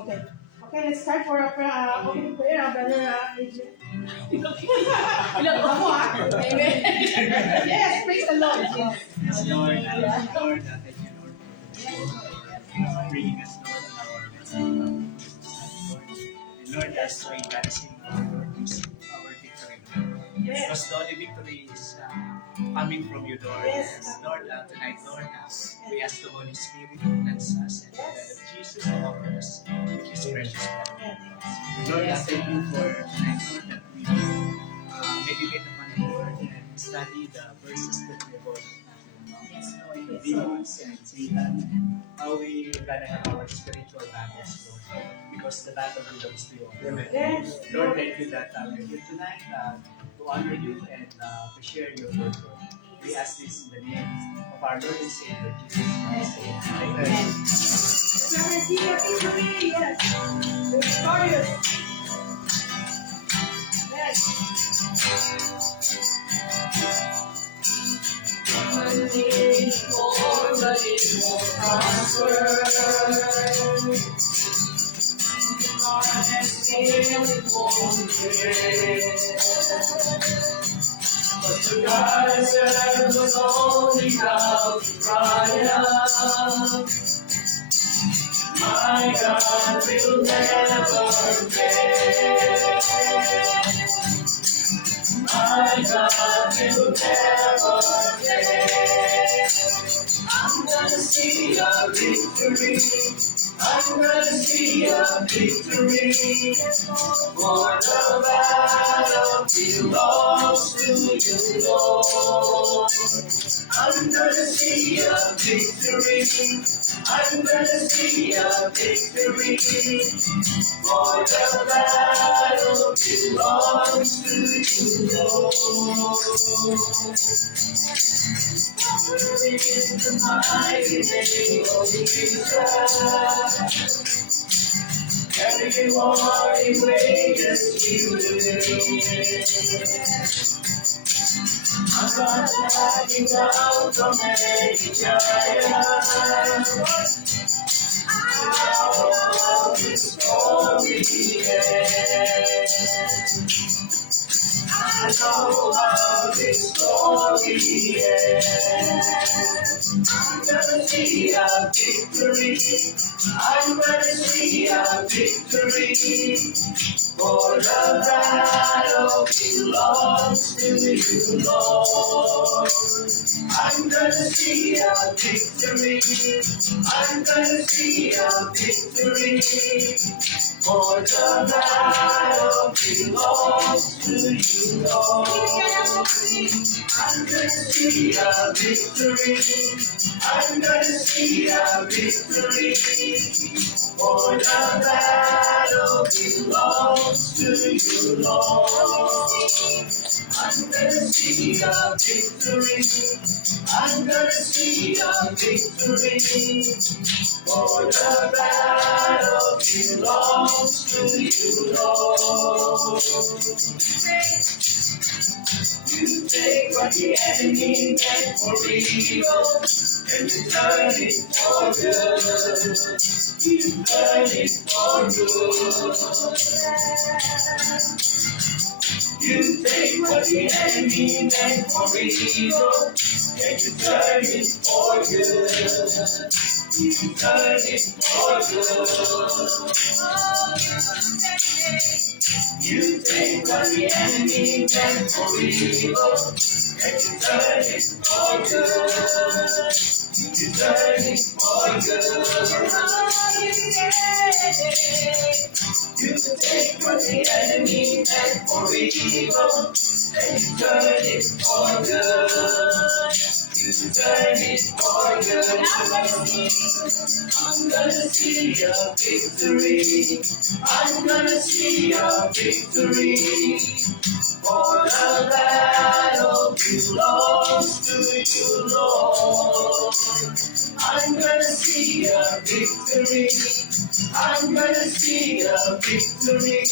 Okay. Okay, let's start for opening prayer, Brother Adrian. Ilang Ako Amen. Yes, praise the Lord. Yes. Yes, Lord, Lord, thank you, Lord, for bringing us, Lord, on our midst, Lord. And Lord, as we gotta sing, Lord, to sing our victory, Lord. Yes. Because the only victory is coming from you, Lord. Yes. And Lord, tonight, Lord, we ask the Holy Spirit to cleanse us and the blood of Jesus to offer us with His precious blood. Lord, thank you for tonight, Lord, that we meditate upon the Word and study the verses that we have already the demons and Satan, how we gotta have our spiritual battles, Lord, because the battle belongs to you. Amen. Yes. Lord, thank you that we're here tonight to honor you and to share your word, Lord. We ask this in the name of our Lord and Savior, Jesus Christ. Amen. Yes. Victorious. Yes. but it won't prosper. God has failed, it won't fail. But the God I serve was only bound to triumph. My God will never fail. My God will never fail. I'm gonna see a victory. I'm gonna see a victory. For the battle belongs to you, Lord. I'm gonna see a victory. I'm gonna see a victory. For the battle belongs to you, Lord. In the mighty name of Jesus, every morning wages you will. I'm not backing down from any giant. How this story ends. I know how this story ends. I'm gonna see a victory. I'm gonna see a victory. For the battle belongs to you, Lord. I'm gonna see a victory. I'm gonna see a victory. For the battle belongs to you, Lord. I'm gonna see a victory. I'm gonna see a victory. For the battle belongs to you, Lord. I'm gonna see a victory. I'm gonna see a victory. For the battle belongs to you, Lord. You take what the enemy meant for evil and you turn it for good. You turn it for good. You take what the enemy meant for evil and you turn it for good. You turn it for good. You take what the enemy meant for evil and you turn it for good. You turn it for good. You take what the enemy meant for evil and you turn it for good. You turn it for good. I'm gonna see a victory. I'm gonna see a victory. For the battle belongs to you, Lord. I'm gonna see a victory. I'm gonna see a victory.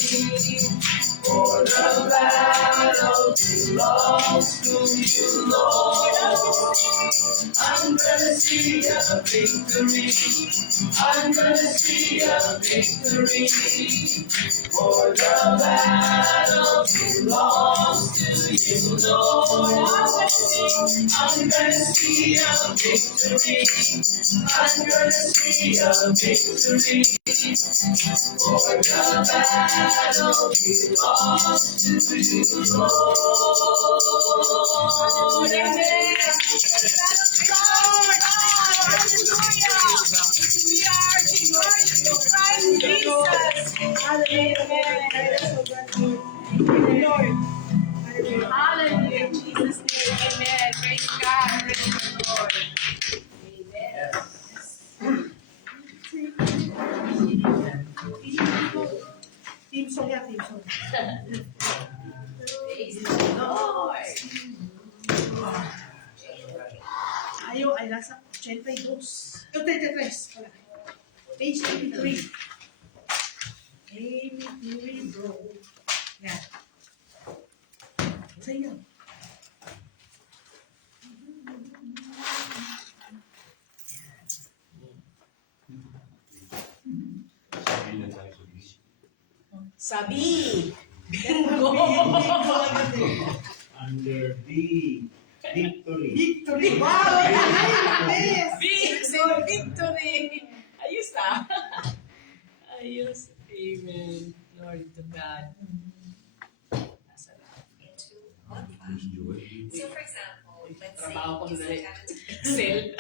For the battle belongs to you, Lord. I'm gonna see a victory. I'm gonna see a victory. For the battle belongs to you, Lord. I'm gonna see a victory. I'm gonna see a victory. For the battle belongs to you, Lord. Amen. Hallelujah. In Jesus' name. Amen. Praise God. Praise the Lord. Team song yan, team song. Praise the Lord. Tayo ay nasa 82. 83. Wala. Page 83. 83, bro. Yan. Sa'yo. Sabi. Bingo. Under B, victory. Victory. Wow! Ay, Victory. Ayos ah. Ayos. Amen. Glory to God. Nasa na? So for example, let's say Trabaho ko you na still rin. haven't Excel.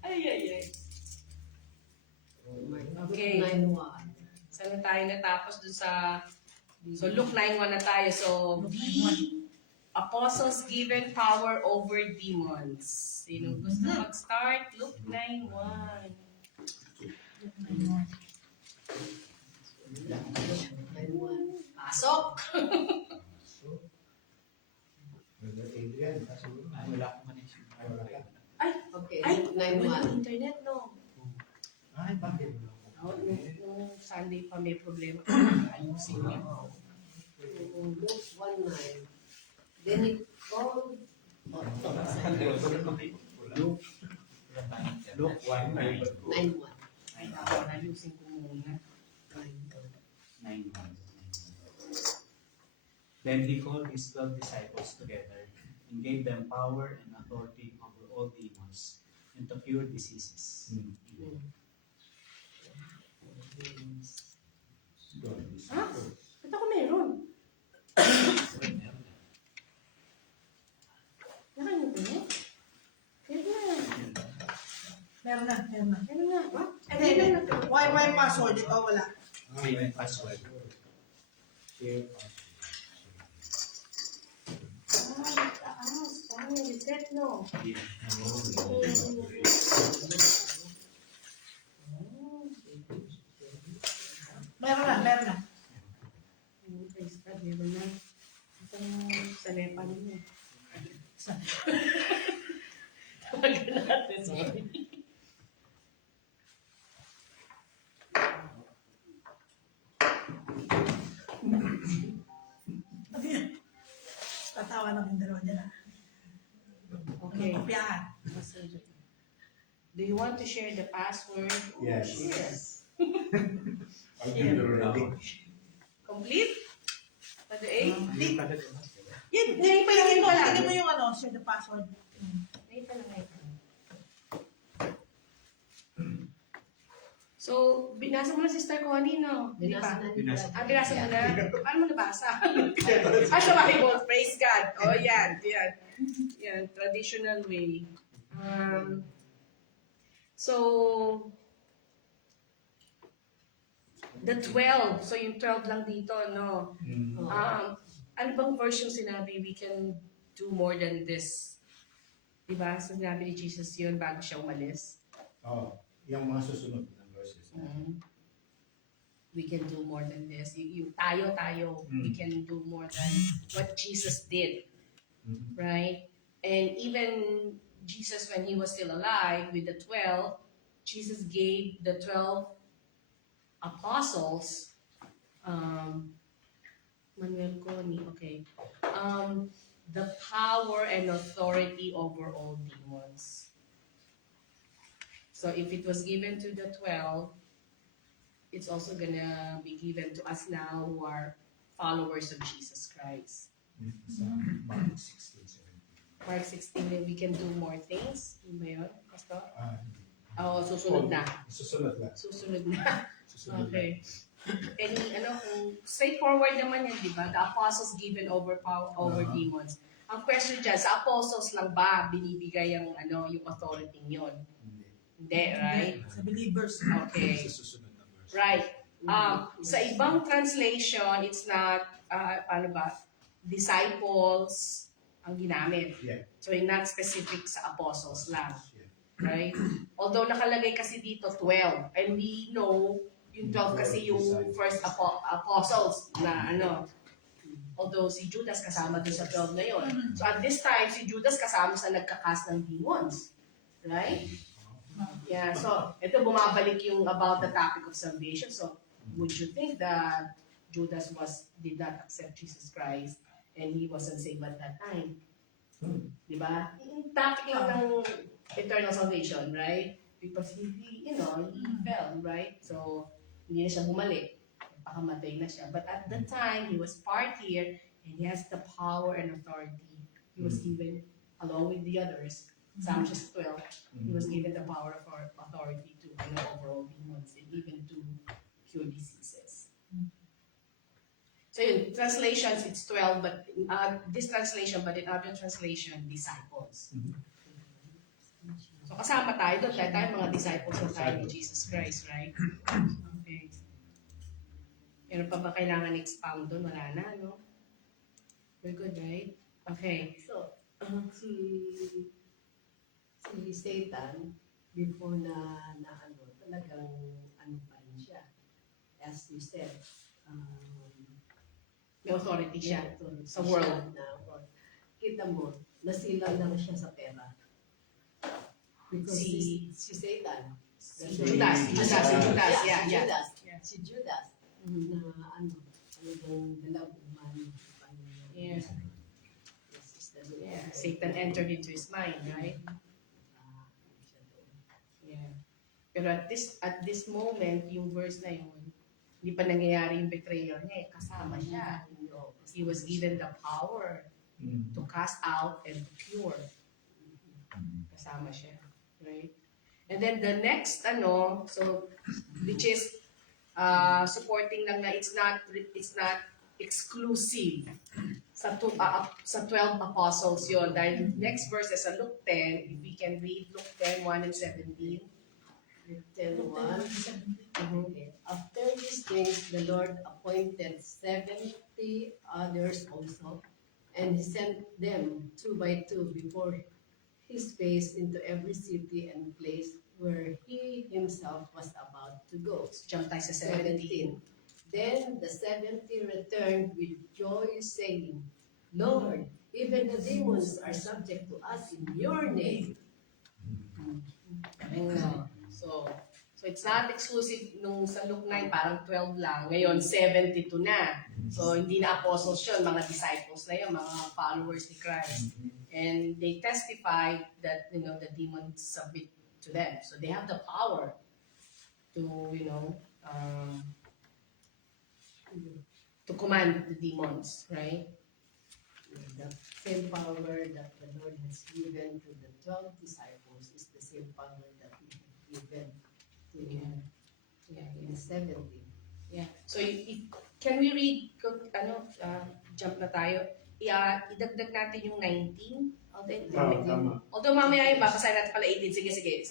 Ay. Okay. 9-1. Saan na tayo natapos dun sa... So, Luke 9:1 na tayo. So, the apostles given power over demons. Sino gusto mag-start? Luke 9:1. Pasok! Wala akong connection. Okay, Ay, 9-1. walang internet, no? Ay, bakit? Nung Sunday pa may problema. Ayusin niyo. Luke 1:9. Then he called. Look, 1-9. 9-1. Ay, ako, ayusin ko muna. 9:1. Then he called his 12 disciples together and gave them power and authority over all demons and to cure diseases. Ha? Ba't ako meron? Nakalimutan mo? Meron na. Meron na. Meron na. What? Hindi. Why password? Ito wala. Same password. Taas. Paano reset, no? Meron na. Praise God, meron na. Itong salepa niyo. Tawagan natin, sorry. Tatawa lang yung dalawa nila. Okay. Kopyahan. Do you want to share the password? Yes. Yes. I'll give you already. Complete? Pwede eh? Yan, nilagay mo. Lagyan mo yung share the password. Ngayon pa lang. So, binasa mo na Sister Connie, no? Hindi pa. Binasa na Binasa mo na? Paano mo nabasa? Sa Bible, praise God. Oh, yan. Yan, traditional way. So, the 12. So, yung 12 lang dito, no? Ano bang version sinabi we can do more than this? Diba? So, sinabi ni Jesus yun bago siya umalis. Yung mga susunod ng verses. We can do more than this. Yung tayo, we can do more than what Jesus did. Right? And even Jesus, when he was still alive with the 12, Jesus gave the 12 apostles, Manuel Coni, okay. the power and authority over all demons. So if it was given to the 12, it's also gonna be given to us now who are followers of Jesus Christ. Sa Mark 16, 17. Mark 16, then we can do more things. Yun ba yun, Pastor? Ah, Susunod na. Susunod lang. Susunod na. Susunod lang. Okay. Kung straightforward naman yan, di ba? The apostles given over power over demons. Ang question dyan, sa apostles lang ba binibigay yung authority yun? Hindi, right? Sa believers. Okay. Sa susunod na verse. Right. Sa ibang translation, it's not, disciples ang ginamit. Yeah. So, not specific sa apostles lang. Yeah. Right? Although nakalagay kasi dito 12. And we know yung 12 kasi yung first apostles na although si Judas kasama doon sa 12 na yun. So at this time, si Judas kasama sa nagkakas ng demons. Right? Yeah, so ito bumabalik yung about the topic of salvation. So would you think that Judas did not accept Jesus Christ and he wasn't saved at that time? Di ba? Yung topic lang ng eternal salvation, right? Because he fell, right? So hindi na siya bumalik. Pakamatay na siya. But at that time, he was part here and he has the power and authority. He was given, along with the others, Psalm 12, he was given the power of authority to over all demons and even to cure diseases. So in translations, it's 12, but this translation, but in other translation, disciples. So kasama tayo doon, tayo mga disciples na tayo ni Jesus Christ, right? Okay. Meron pa ba kailangan expound doon? Wala na, no? We're good, right? Okay. So, si Satan, before talagang pa rin siya. As you said, May authority siya sa sa world. Kita mo, nasila lang siya sa pera. Because Si Satan, Judas. Yeah. si Judas, na talagang dalaguman. Yeah. Yeah. Satan entered into his mind, right? Yeah. Pero at this moment, yung verse na yun, hindi pa nangyayari yung betrayal niya, kasama siya. He was given the power to cast out and to cure. Kasama siya. Right? And then the next, which is supporting lang na it's not exclusive sa 12 apostles yon. Dahil next verse is sa Luke 10, if we can read Luke 10, 1 and 17. 10:1. Okay. After these things, the Lord appointed 70 others also, and he sent them 2 by 2 before his face into every city and place where he himself was about to go. Jump tayo sa 17. Then the 70 returned with joy, saying, Lord, even the demons are subject to us in your name. So it's not exclusive nung sa Luke 9, parang 12 lang. Ngayon, 72 na. So hindi na apostles yun, mga disciples na yun, mga followers ni Christ. And they testified that, the demons submit to them. So they have the power to, to command the demons, right? The same power that the Lord has given to the 12 disciples is the same power that He has given to the 70. Yeah. So can we read, jump na tayo, idagdag natin yung 19? Although mamaya yung babasahin natin pala 18. Sige.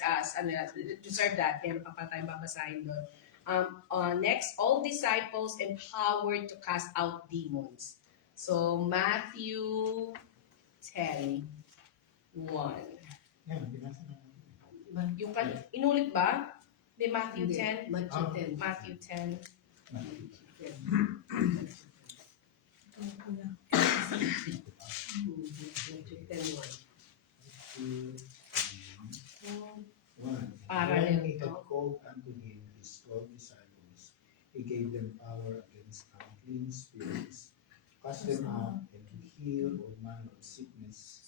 Deserve that. Kaya pa tayo babasahin doon. Next, all disciples empowered to cast out demons. So, Matthew 10:1. Yan, binasa na natin. Yung inulit ba? Hindi, Matthew 10. Matthew 10. Matthew 10. Matthew 10:1. Para When he nito. had called unto him his 12 disciples, he gave them power against unclean spirits, cast them out, and to heal all manner of sickness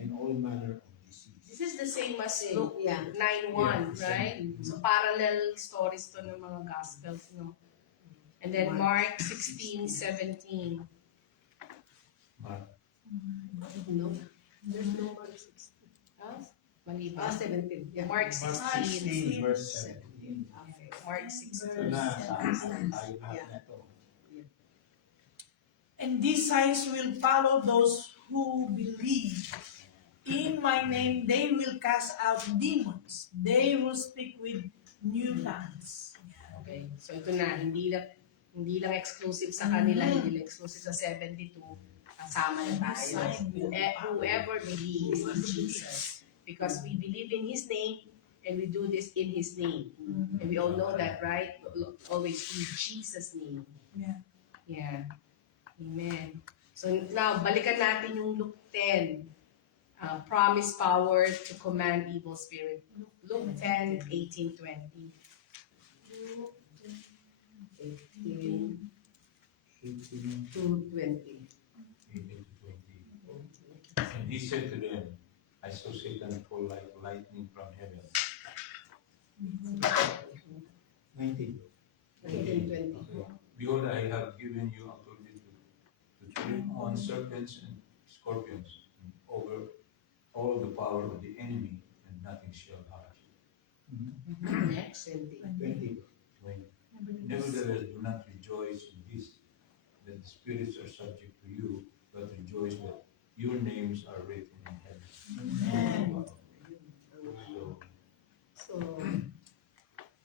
and all manner of disease. This is the same as Same, Luke yeah. 9:1, Yeah, right? same. So parallel stories to ng mga Gospels, no? And then Mark 16:17. Mark No, there's no Mark 16. Mali Ah, ba? 17. Yeah. Mark Mark 16. 16 verse 17. Okay. Mark Ito 16. na sa tayo lahat Yeah. na ito. And these signs will follow those who believe. In my name, they will cast out demons. They will speak with new tongues. Okay. So ito na, hindi lang exclusive sa kanila, hindi lang exclusive sa 72. Kasama na tayo. Whoever believes in Jesus. Because we believe in His name and we do this in His name. And we all know that, right? Always in Jesus' name. Yeah. Yeah. Amen. So now, balikan natin yung Luke 10. Promise power to command evil spirit. Luke 10, 18, 20. 18 18 to 20. 18 to 20. And he said to them, I saw Satan fall like lightning from heaven. 19. 19, 20. Behold, I have given you authority to tread on serpents and scorpions, and over all the power of the enemy, and nothing shall harm you. Next. 20. 20. 20. Nevertheless, do not rejoice in this, that the spirits are subject to you, but rejoice that your names are written in heaven. So,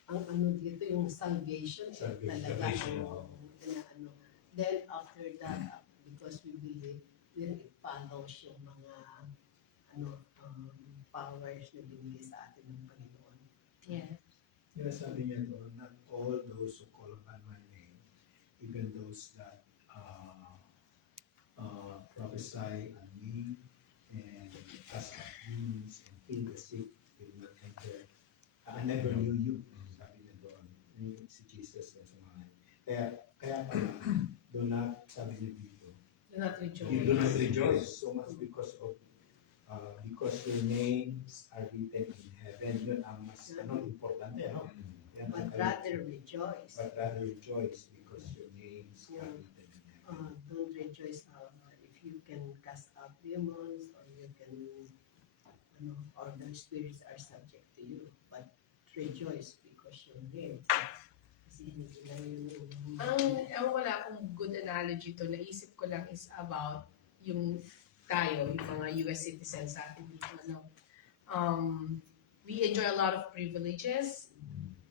ang ano dito, yung salvation, Salvation. talaga Salvation, ang ano. Then after that, because we believe, then it follows yung mga powers na binigay sa atin ng Panginoon. Yeah. Yung sabi niya doon, not all those who call upon my name, even those that prophesy on me and cast out demons and heal the sick will not enter. I never knew you. Sabi niya doon, si Jesus na sumahay. Kaya pala, do not, sabi niya dito, Do not rejoice. you do not rejoice so much because your names are written in heaven. Yun ang mas importante, no? Yan ang But rather rejoice. But rather rejoice because your names are written in heaven. Don't rejoice if you can cast out demons or you can, or the spirits are subject to you. But rejoice because your name. Kasi hindi lang yun. Ang wala akong good analogy to, naisip ko lang is about yung tayo, yung mga US citizens sa atin dito, no? We enjoy a lot of privileges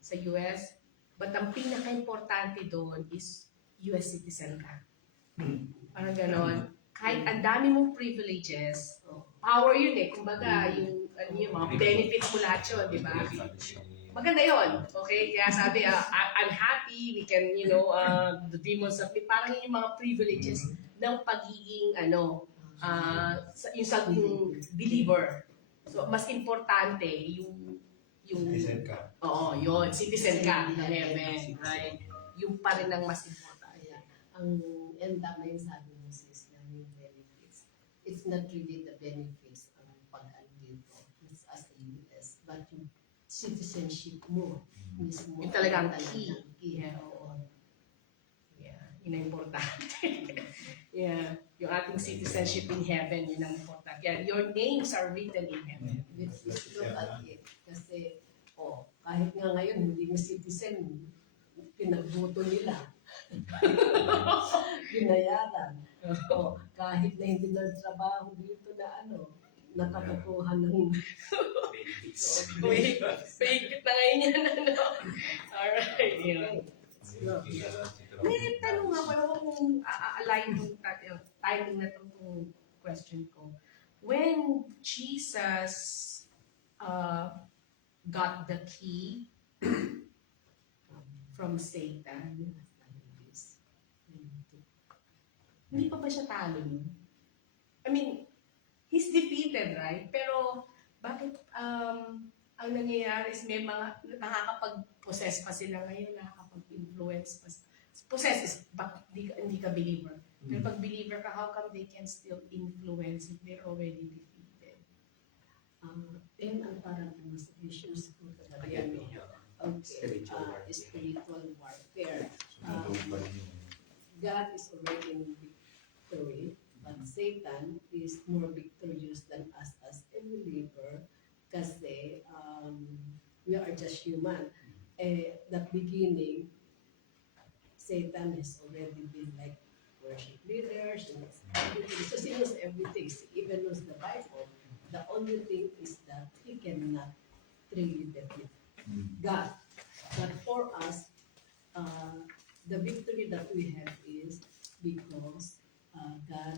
sa US, but ang pinaka-importante doon is US citizen ka. Parang ganon. Kahit ang dami mong privileges, power yun eh. Kumbaga, yung mga benefits mo lahat yun, di ba? Maganda yun. Okay? Kaya sabi, I'm happy, we can, the demons of me. Parang yun yung mga privileges ng pagiging, yung believer. So, mas importante yung Citizen ka. oo, yun, citizen ka ng heaven, right? Yung pa rin ang mas importante. And tama yung sabi mo sis na yung benefits. It's not really the benefits ang pag-andito as a US, but yung citizenship mo mismo. Yung talagang ang key. Yeah. Oo. Yeah, yun ang importante. Yeah, yung ating citizenship in heaven, yun ang importante. Yeah, your names are written in heaven. Let's look at it. Kasi, kahit nga ngayon, hindi mo citizen, pinagbuto nila. Binayaran. Kahit na hindi nagtrabaho dito na nakakakuha ng Wait, fake na ngayon yan, Alright, yun. May tanong nga pala kung align yung timing na itong question ko. When Jesus got the key from Satan, hindi pa ba siya talo nun? I mean, he's defeated, right? Pero bakit ang nangyayari is may mga nakakapag-possess pa sila ngayon, nakakapag-influence pa. Possess is bakit hindi ka believer. Pero pag believer ka, how come they can still influence if they're already defeated? Yan ang parang ano sa issues ko talaga yan. Okay, spiritual warfare. God is already in victory, but Satan is more victorious than us as a believer kasi we are just human. The beginning, Satan has already been like worship leaders and everything. So he knows everything. He even knows the Bible. The only thing is that he cannot truly defeat God. But for us, the victory that we have is because God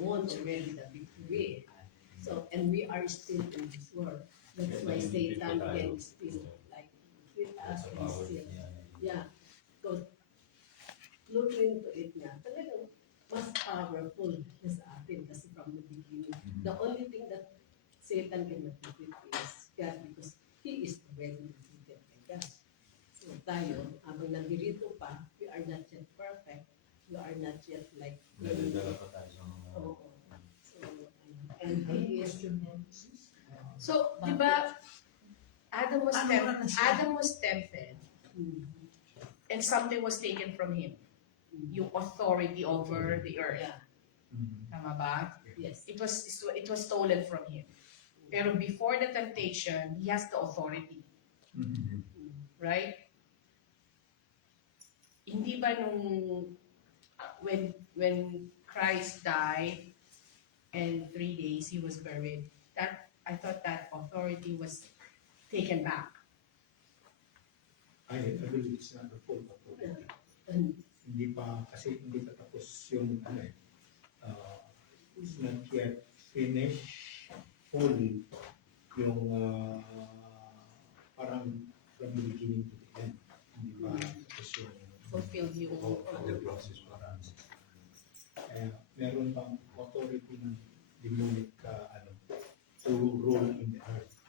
won already the victory. So, and we are still in this world. That's why Satan can still like with us and still, yeah. So, look into it nga. Talagang mas powerful na sa atin kasi from the beginning. The only thing that Satan cannot defeat is God because He is already defeated by God. So tayo, habang nagirito pa, we are not yet perfect. We are not yet like Oo. So, and He is So, di ba, Adam was tempted and something was taken from him. Yung authority over the earth. Yeah. Tama ba? Yes. It was stolen from him. Pero before the temptation, he has the authority. Right? Hindi ba when Christ died and 3 days he was buried, I thought that authority was taken back. I believe it's not the full authority. And Hindi pa tapos yung it's not yet finished fully yung parang from the beginning to the end. Hindi pa tapos yung Fulfilled yung The process para kaya meron pang authority ng demonic to rule in the earth,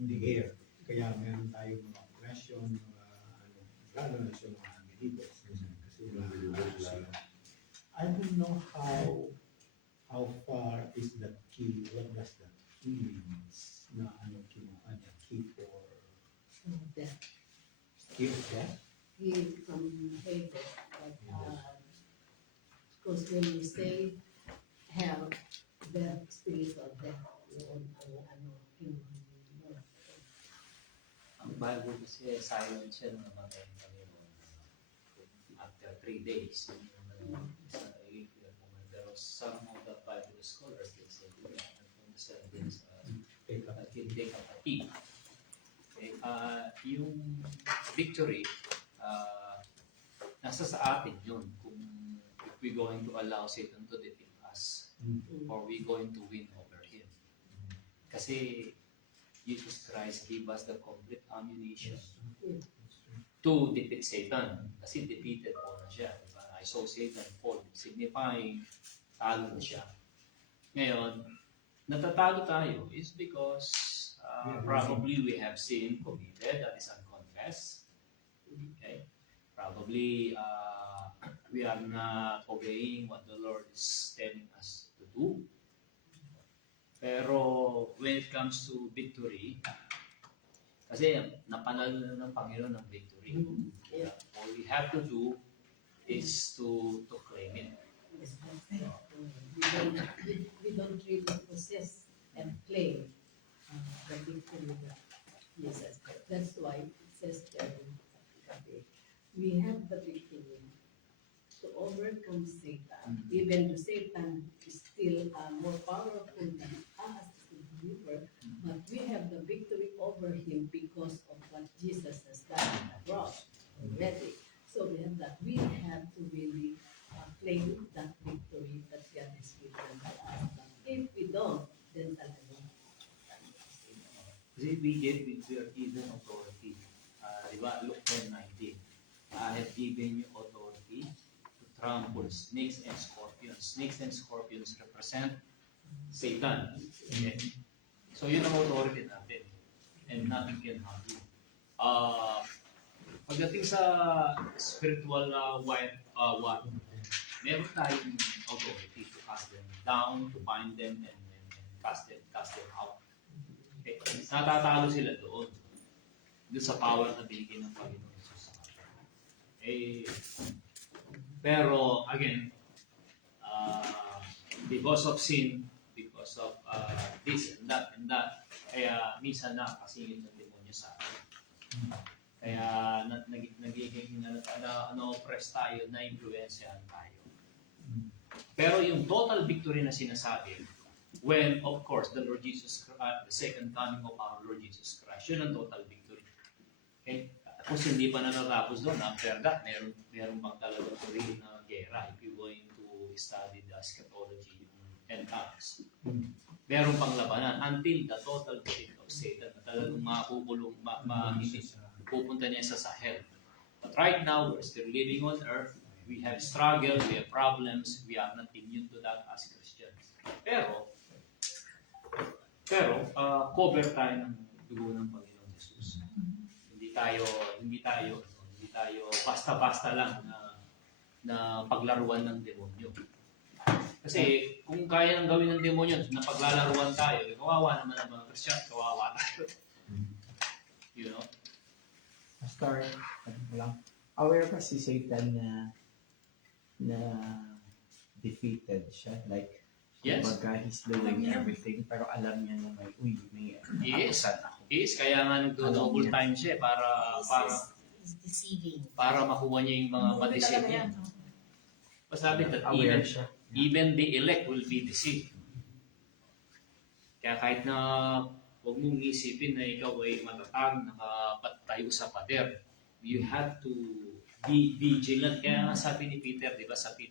in the air. Kaya meron tayong mga oppression, lalo na sa mga believers. Kasi I don't know how far is that key, what does that key means na kinuha niya, key for death. key of death? He from Hades. Because when we say hell, death, spiritual death, yun yung Ang Bible kasi silent siya nung namatay ng Panginoon. After 3 days, there was some of the Bible scholars that said, from the 7 days, Take up. take up a key. Okay, yung victory, nasa sa atin yun, kung if we're going to allow Satan to defeat us, or we going to win over him. Kasi Jesus Christ gave us the complete ammunition to defeat Satan. Kasi defeated po na siya. Diba? I saw Satan fall, signifying talo na siya. Ngayon, natatalo tayo is because probably we have sin committed that is unconfessed. Okay? Probably we are not obeying what the Lord is telling us to do. Pero when it comes to victory, kasi napanalo na ng Panginoon ng victory. All we have to do is to claim it. we don't really possess and claim the victory that Jesus. That's why it says there, we have the victory to overcome Satan. Even though Satan is still more powerful than us as a believer, but we have the victory over him because of what Jesus has done on the cross already. So we have that. We have to really claim that victory that God has given to us. But if we don't, then talagang Kasi we are given authority. Diba? Luke 10:19. I have given you authority to trample snakes and scorpions. Snakes and scorpions represent Satan. Okay? So yun ang authority natin. And nothing can harm you. Pagdating sa spiritual meron tayong authority to cast them down, to bind them, and cast them out. Okay? Natatalo sila doon sa power na binigay ng Panginoon Jesus sa kanila. Pero again, because of sin, because of this and that, kaya minsan nakakasingit ng demonyo sa atin. Kaya nagiging na-oppress tayo, na-influensyahan tayo. Pero yung total victory na sinasabi, when of course the Lord Jesus Christ, the second coming of our Lord Jesus Christ, yun ang total victory. Okay? Tapos hindi pa natatapos doon, after that, meron pang talagang real na gera if you're going to study the eschatology and times. Meron pang labanan until the total defeat of Satan na talagang makukulong, pupunta niya sa hell. But right now, we're still living on earth. We have struggle, we have problems, we are not immune to that as Christians. Pero cover tayo ng dugo ng Panginoon Jesus. Hindi tayo basta-basta lang na paglaruan ng demonyo. Kasi kung kaya nang gawin ng demonyo na paglalaruan tayo, kawawa naman ang mga Christian, kawawa tayo. You know? Pastor, aware ba si Satan na defeated siya? Like, Yes. kumbaga, he's doing everything, pero alam niya na may Yes. apusan ako. Yes, kaya nga nagdo-double time siya Is deceiving. para makuha niya yung mga madeceive niya. Pasabi that Aware siya. even the elect will be deceived. Kaya kahit na huwag mong isipin na ikaw ay matatag, nakapatayo sa pader, you have to be vigilant. Kaya nga sabi ni Peter, di ba, sa 1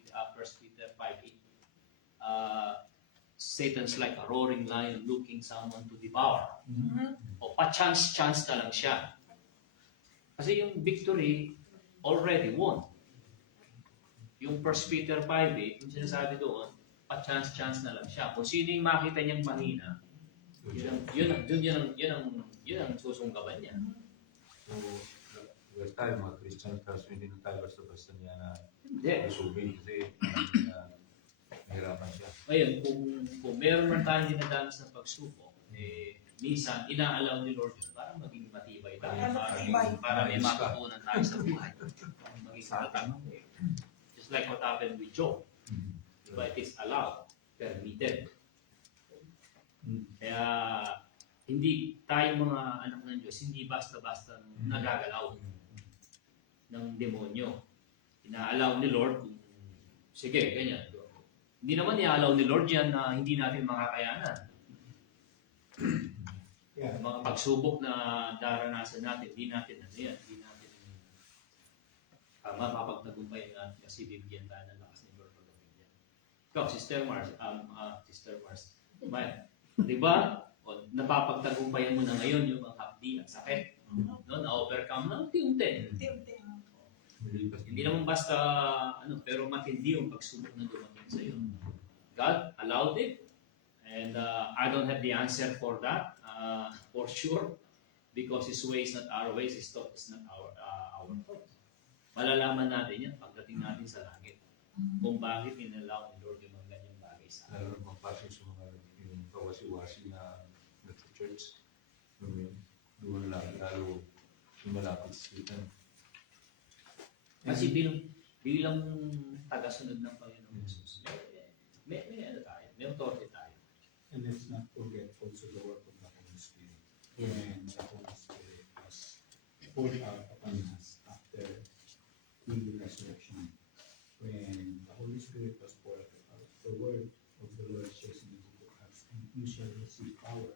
Peter 5:8, Satan's like a roaring lion looking someone to devour. O pa-chance na lang siya. Kasi yung victory already won. Yung 1 Peter 5:8, yung sinasabi doon, pa-chance na lang siya. Kung sino yung makita niyang mahina, yun ang susunggaban niya. So, we're tayo mga Christian, kasi hindi na tayo basta-basta niya na Hindi. masubig kasi nahirapan siya. Ngayon, kung meron man tayong dinadanas ng pagsubok, minsan, inaalaw ni Lord yun para maging matibay tayo, para may matutunan tayo sa buhay. Maging matatag. Just like what happened with Job. Diba, it is allowed, permitted. Kaya, hindi tayo mga anak ng Diyos, hindi basta-basta nagagalaw ng demonyo. Inaalaw ni Lord kung, sige, ganyan. Hindi naman iaalaw ni Lord yan na hindi natin makakayanan. Yeah. Mga pagsubok na daranasan natin, hindi natin mapagtagumpayan natin kasi bibigyan tayo ng lakas ni Lord pagdating yan. Ikaw, Sister Mars, di ba? Napapagtagumpayan mo na ngayon yung mga hapdi at sakit. No, na-overcome na unti-unti. Hindi naman basta, pero matindi yung pagsubok na dumating sa iyo. God allowed it, and I don't have the answer for that, for sure, because His way is not our ways, His thought is not our thoughts. Malalaman natin yan pagdating natin sa langit. Kung bakit inalaw ni Lord yung mga ganyang bagay sa atin. Lalo mapasok sa mga yung kawasi-wasi na church. Doon lalo malapit sa Satan. Kasi bilang tagasunod ng Panginoon Jesus, may authority tayo. And let's not forget also the work of the Holy Spirit. When the Holy Spirit was poured out upon us after the resurrection. When the Holy Spirit was poured out, the word of the Lord says in the book of Acts, and you shall receive power.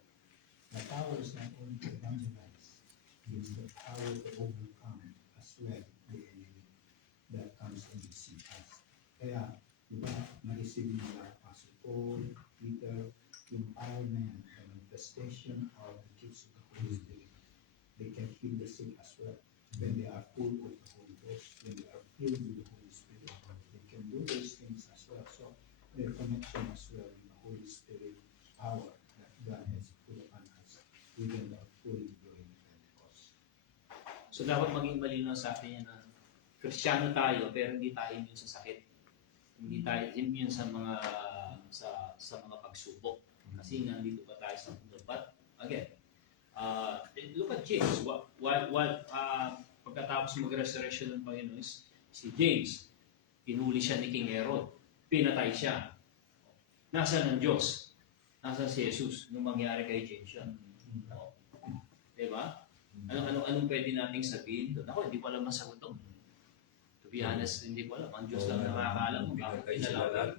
The power is not only to evangelize, it is the power to overcome as well the enemy that comes and deceive us. Kaya, di ba, na-receive nila Apostle Paul, Peter, yung power na yan, the manifestation of the gifts of the Holy Spirit. They can heal the sick as well. When they are full of the Holy Ghost, when they are filled with the Holy Spirit, they can do those things as well. So, their connection as well with the Holy Spirit power that God has put upon us within the fully during Pentecost. So dapat maging malinaw sa atin yan na Kristiyano tayo pero hindi tayo immune sa sakit. Hindi tayo immune sa mga sa mga pagsubok. Kasi nandito pa tayo sa mundo. But again, look at James. Pagkatapos mag-resurrection ng Panginoon, si James, pinuli siya ni King Herod. Pinatay siya. Nasaan ang Diyos? Nasaan si Jesus nung mangyari kay James yun? Diba? Anong pwede nating sabihin doon? Ako, hindi ko alam masagot doon. To be honest, hindi ko alam. Ang Diyos lang nakakaalam kung bakit pinalaw.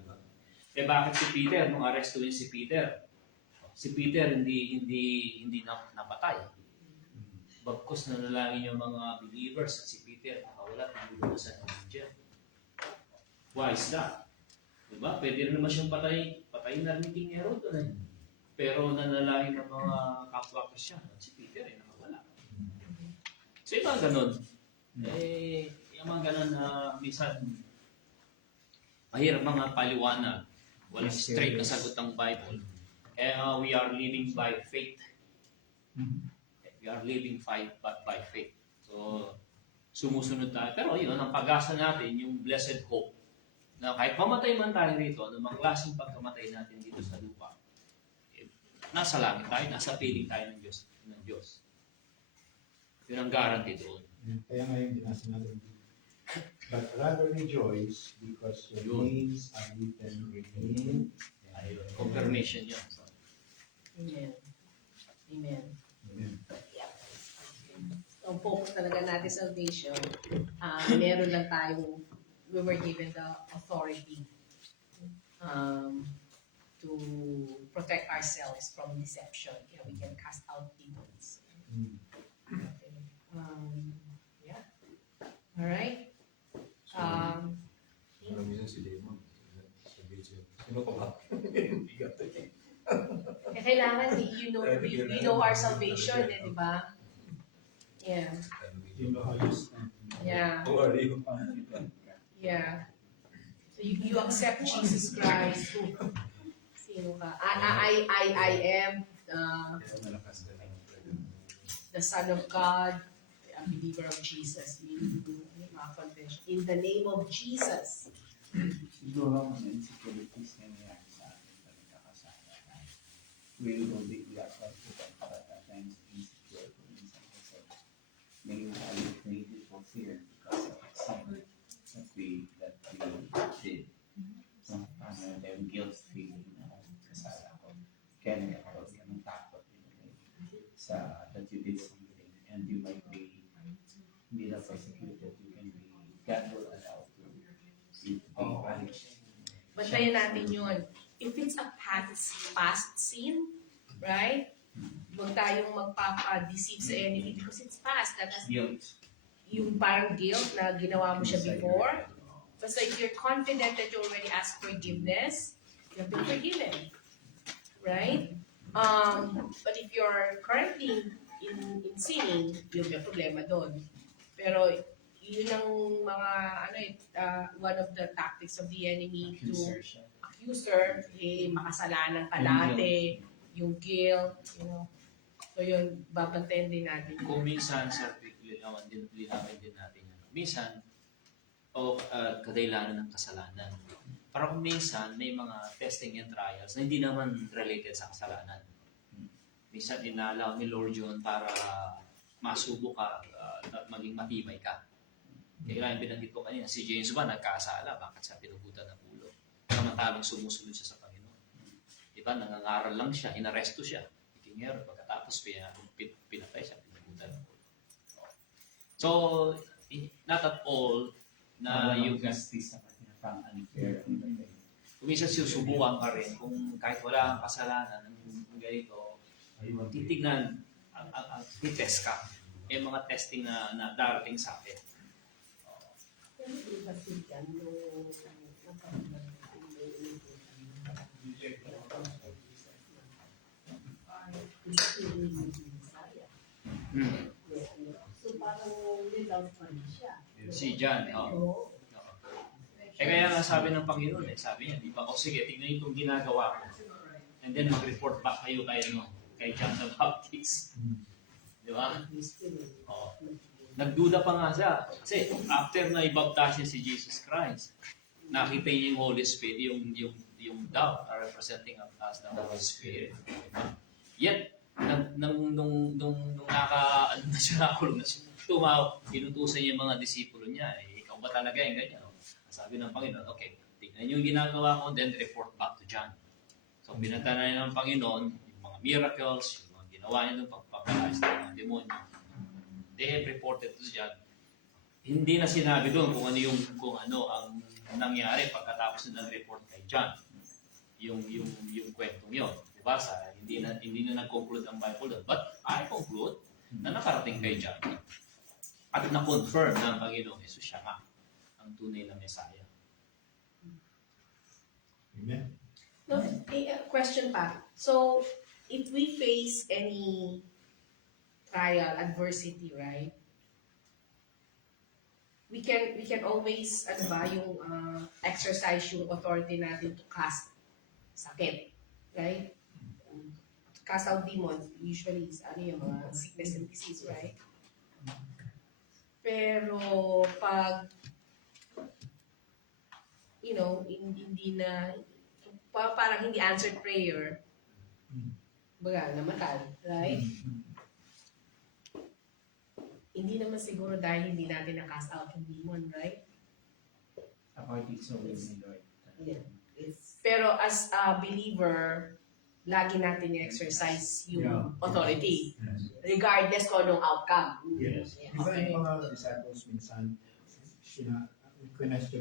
Bakit si Peter, nung arrestuin si Peter hindi napatay. Bagkus na nalangin yung mga believers at si Peter nakawala, tinulong na sa Nandiyan. Why is that? Diba? Pwede rin naman siyang patayin na rin King Herod doon eh. Pero nanalangin ng mga kapwa Christian, si Peter ay nakawala. So yung mga ganun, yung mga ganun na minsan mahirap mga paliwanag, walang straight na sagot ng Bible. We are living by faith. We are living by faith. So, sumusunod tayo. Pero yun, ang pag-asa natin, yung blessed hope, na kahit mamatay man tayo rito, anumang klaseng pagkamatay natin dito sa lupa, nasa langit tayo, nasa piling tayo ng Diyos. Yun ang guarantee doon. Kaya ngayon binasa natin. But rather rejoice because your names are written in Ayun, confirmation yun. So, Amen. Amen. Amen. Ang focus talaga natin sa salvation, meron lang tayong, we were given the authority to protect ourselves from deception. You know, we can cast out demons. Okay. Yeah. All right. Alam niyo si Damon. Sabi siya, sino ka ba? Bigat eh. Kailangan you know our salvation, di ba? Yeah. You know how you stand. Yeah. Who are you? Yeah. So you accept Jesus Christ. Sino ka? I am the Son of God, a believer of Jesus. In the name of Jesus. Siguro ang insecurities na nangyayari sa atin sa nagkakasala. We are confident but at times insecure kung minsan kasi may created for fear because of sin that we did. So, yung guilt feeling na kasala ko. Kaya nagkakaroon ka ng takot sa that you did something and you might be persecuted, you can be God will allow to be punished. Bantayan natin yun. If it's a past sin, right? Huwag tayong magpapa-deceive sa enemy because it's past. That has Guilt. yung parang guilt na ginawa mo siya before. Basta if you're confident that you already asked forgiveness, you have been forgiven. Right? But if you're currently in sinning, yung may problema doon. Pero yun ang mga one of the tactics of the enemy to accuser, makasalanan ka dati, yung guilt, you know. So yun, babantayan din natin. kung minsan, sir, linawin din natin yan. Minsan, kadailanan ng kasalanan. Para kung minsan, may mga testing and trials na hindi naman related sa kasalanan. Minsan, inalaw ni Lord yun para masubo ka at maging matibay ka. Kailangan binanggit ko kanina, si James ba nagkasala? Bakit siya pinugutan ng ulo? Samantalang sumusunod siya sa Panginoon. Diba, nangangaral lang siya, inaresto siya. Ikingero, pagkatapos pinatay siya, pinugutan ng ulo. So, not at all na yung justice sa kanya pang unfair. kung minsan susubukan ka rin, kung kahit wala kang kasalanan, ng ganito, titignan, titest ka. May mga testing na darating sa akin. So parang without pa rin siya. Si John, oo. Kaya nga sabi ng Panginoon, sabi niya, di ba, sige, tignan itong ginagawa ko. And then mag-report back kayo kay John the Baptist. Di ba? Oo. Nagduda pa nga siya. Kasi after na ibaptize si Jesus Christ, nakita niyo yung Holy Spirit, yung dove representing us the Holy Spirit. Diba? Yet, nung ano na siya, nakulong na siya, inutusan niya yung mga disipulo niya, ikaw ba talaga yung ganyan? Sabi ng Panginoon, okay, tingnan niyo yung ginagawa ko, then report back to John. So, binanta na niya ng Panginoon, yung mga miracles, yung mga ginawa niya ng pagpapalayas ng mga demonyo. They have reported to John. Hindi na sinabi doon kung ano ang nangyari pagkatapos na nag-report kay John. Yung kwentong yun. Diba? Hindi na nag-conclude ang Bible doon. But I conclude na nakarating kay John. At na-confirm ng Panginoong Jesus siya nga ang tunay na Messiah. Amen. No, question pa. So, if we face any trial, adversity, right? We can always exercise yung authority natin to cast sakit, right? Cast out demons usually is yung mga sickness and disease, right? Pero pag hindi na parang hindi answered prayer, baga namatay, right? Hindi naman siguro dahil hindi natin na-cast out yung demon, right? According sa will ni Lord. Yeah. Pero as a believer, lagi natin i-exercise yung authority. Regardless kung anong outcome. Yes. Yeah. Di ba yung mga disciples minsan, question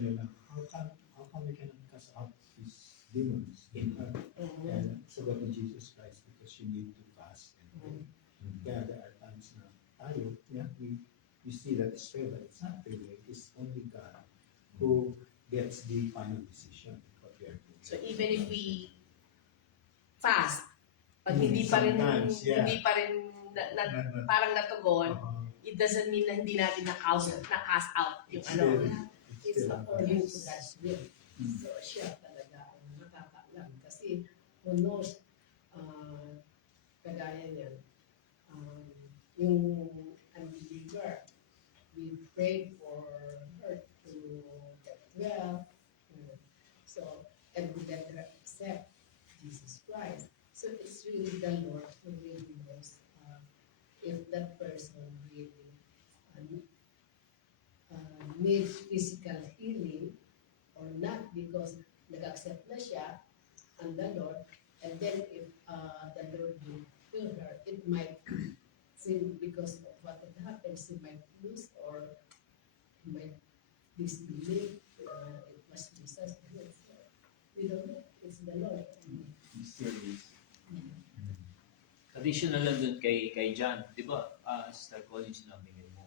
nila, how come we cannot cast out these demons in her? And sagot ni Jesus Christ, because you need to fast and pray. Kaya there are times na tayo, we see that it's fair, but it's not fair. It's only God who gets the final decision. What we are doing. So even if we fast, pag hindi pa rin Sometimes, yeah. parang natugon, it doesn't mean na hindi natin na-cast out yung It's ano. still- It's according to God's will. So, siya talaga ang nakakaalam. Kasi, who knows, kagaya niyan, yung unbeliever, we pray for her to get well. So, and we let her accept Jesus Christ. So, it's really the Lord who really knows if that person really needs physical healing or not, because nag-accept na siya and the Lord, and then if the Lord will heal her, it might seem because of what had happened, she might lose or might disbelieve. It must be such. We don't know. It's the Lord. Mysterious. Additional lang dun kay John, di ba? Sister Colin, sinabi mo.